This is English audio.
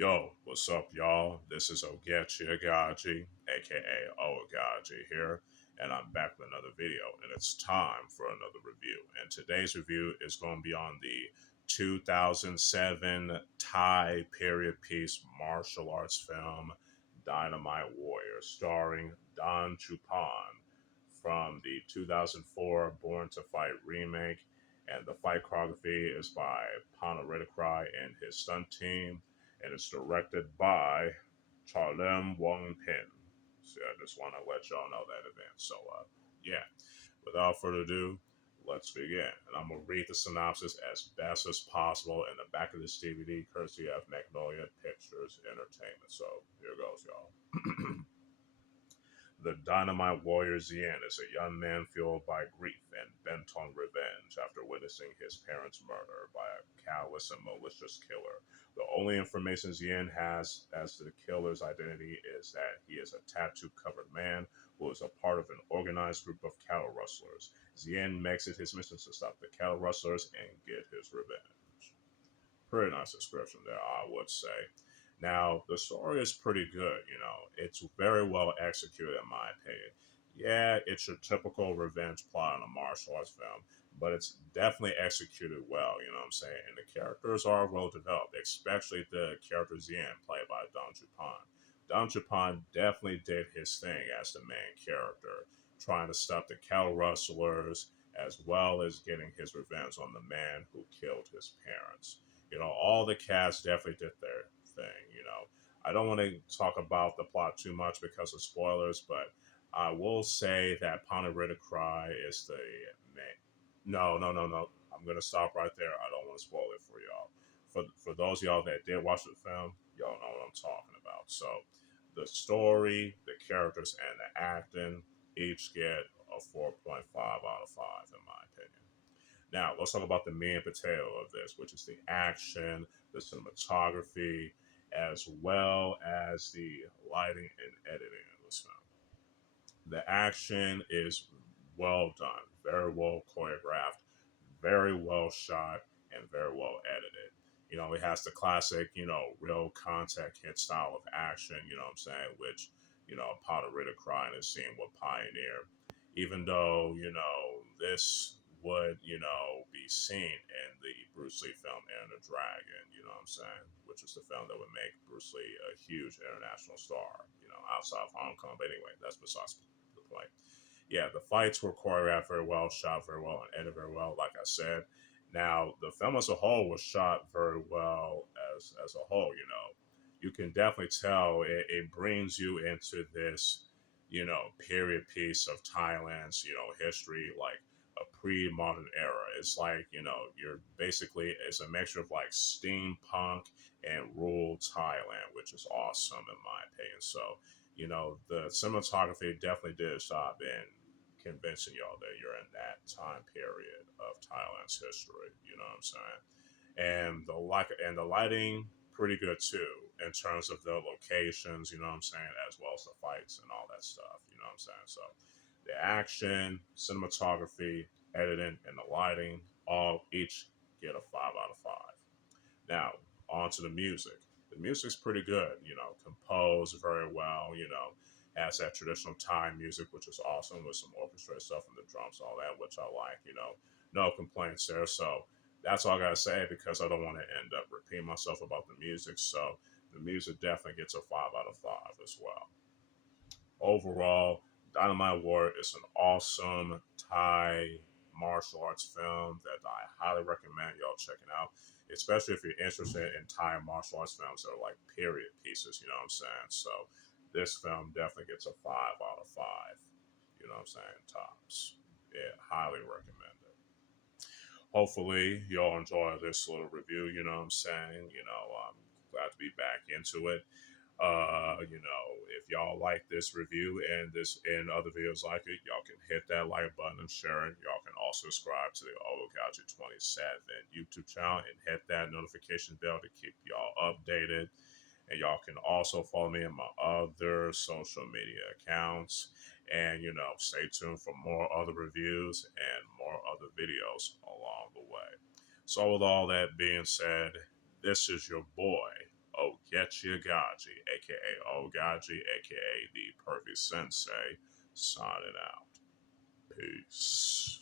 Yo, what's up, y'all? This is Ogechi Aghaji, aka Oaghaji here, and I'm back with another video, and it's time for another review. And today's review is going to be on the 2007 Thai period piece martial arts film Dynamite Warrior, starring Don Chupong from the 2004 Born to Fight remake, and the fight choreography is by Panna Rittikrai and his stunt team, and it's directed by Chalerm Wongpim. So I just want to let y'all know that event. So yeah, without further ado, let's begin. And I'm gonna read the synopsis as best as possible in the back of this DVD, courtesy of Magnolia Pictures Entertainment. So here goes, y'all. The Dynamite Warrior Zien is a young man fueled by grief and bent on revenge after witnessing his parents' murder by a callous and malicious killer. The only information Zien has as to the killer's identity is that he is a tattoo-covered man who is a part of an organized group of cattle rustlers. Zien makes it his mission to stop the cattle rustlers and get his revenge. Pretty nice description there, I would say. Now, the story is pretty good, you know. It's very well executed, in my opinion. Yeah, it's your typical revenge plot in a martial arts film, but it's definitely executed well, you know what I'm saying? And the characters are well developed, especially the character Zien, played by Don Chupon. Don Chupon definitely did his thing as the main character, trying to stop the cattle rustlers, as well as getting his revenge on the man who killed his parents. You know, all the cast definitely did their thing. You know, I don't want to talk about the plot too much because of spoilers, but I will say that Panna Cry is the main. No, no, no, no. I'm gonna stop right there. I don't want to spoil it for y'all. For those of y'all that did watch the film, y'all know what I'm talking about. So the story, the characters, and the acting each get a 4.5 out of 5 in my opinion. Now, let's talk about the meat and potato of this, which is the action, the cinematography, as well as the lighting and editing of this film. The action is well done, very well choreographed, very well shot, and very well edited. You know, it has the classic, you know, real contact hit style of action, you know what I'm saying, which, you know, Potter Ritter crying is seen with Pioneer. Even though, you know, this would, you know, be seen in the Bruce Lee film Enter the Dragon, you know what I'm saying, which is the film that would make Bruce Lee a huge international star, you know, outside of Hong Kong. But anyway, that's besides the point. Yeah, the fights were choreographed very well, shot very well, and edited very well, like I said. Now, the film as a whole was shot very well as a whole, you know. You can definitely tell it brings you into this, you know, period piece of Thailand's, you know, history, like a pre-modern era. It's like, you know, you're basically, it's a mixture of like steampunk and rural Thailand, which is awesome in my opinion. So, you know, the cinematography definitely did a job in convincing y'all that you're in that time period of Thailand's history. You know what I'm saying? And the lighting pretty good too in terms of the locations. You know what I'm saying, as well as the fights and all that stuff. You know what I'm saying? So the action, cinematography, editing, and the lighting all each get a 5 out of 5. Now on to the music. The music's pretty good. You know, composed very well. You know, has that traditional Thai music, which is awesome, with some orchestrated stuff and the drums, all that, which I like. You know, no complaints there. So that's all I gotta say because I don't want to end up repeating myself about the music. So the music definitely gets a 5 out of 5 as well. Overall, Dynamite Warrior is an awesome Thai martial arts film that I highly recommend y'all checking out, especially if you're interested in Thai martial arts films that are like period pieces, you know what I'm saying? So this film definitely gets a 5 out of 5, you know what I'm saying, tops. Yeah, highly recommend it. Hopefully y'all enjoy this little review, you know what I'm saying? You know, I'm glad to be back into it. You know, if y'all like this review and this and other videos like it, y'all can hit that like button and share it. Y'all can also subscribe to the Oaghaji 27 YouTube channel and hit that notification bell to keep y'all updated. And y'all can also follow me on my other social media accounts. And, you know, stay tuned for more other reviews and more other videos along the way. So, with all that being said, this is your boy, Oak Ogechi Aghaji, aka Oaghaji, aka the Perfect Sensei, signing out. Peace.